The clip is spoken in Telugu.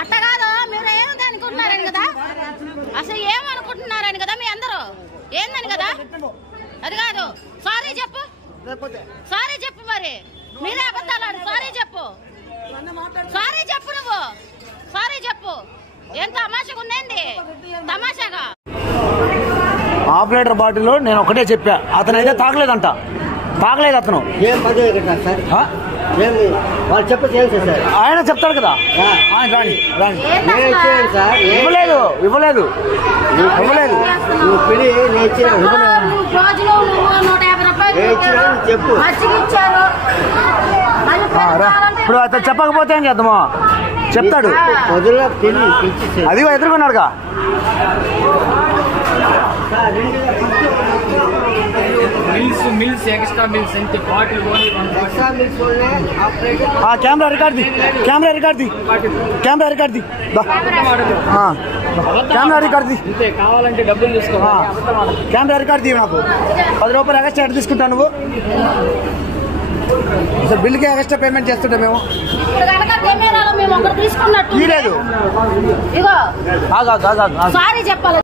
అట్ట కాదు మీరు ఏమిటి అనుకుంటున్నారని కదా, అసలు ఏమనుకుంటున్నారని కదా మీ అందరూ ఏందని కదా, అది కాదు. సారీ చెప్పు, సారీ చెప్పు, మరి మీరే అబద్ధాలు. సారీ చెప్పు, సారీ చెప్పు, నువ్వు సారీ చెప్పు. ఏం తమాషగా ఉందేంది తమాషాగా? హాఫ్ లీటర్ బాటిల్ నేను ఒకటే చెప్పా, అతనైతే తాగలేదంట. తాగలేదు అతను. ఆయన చెప్తాడు కదా. ఇవ్వలేదు ఇవ్వలేదు ఇవ్వలేదు ఇప్పుడు అతను చెప్పకపోతే ఏం చేద్దామో చెప్తాడు. అది ఎదుర్కొన్నాడుగా. కెమెరా రికార్డ్ ది, కెమెరా రికార్డ్ ది, కెమెరా రికార్డ్ ది, కెమెరా రికార్డ్ ది. కావాలంటే డబ్బులు తీసుకో. కెమెరా రికార్డ్ ది. నాకు 10 రూపాయలు ఎక్స్ట్రా ఎట్ తీసుకుంటాను. నువ్వు అసలు బిల్కి ఎక్స్ట్రా పేమెంట్ చేస్తుంటా మేము. తీయలేదు. సారీ చెప్పాలి.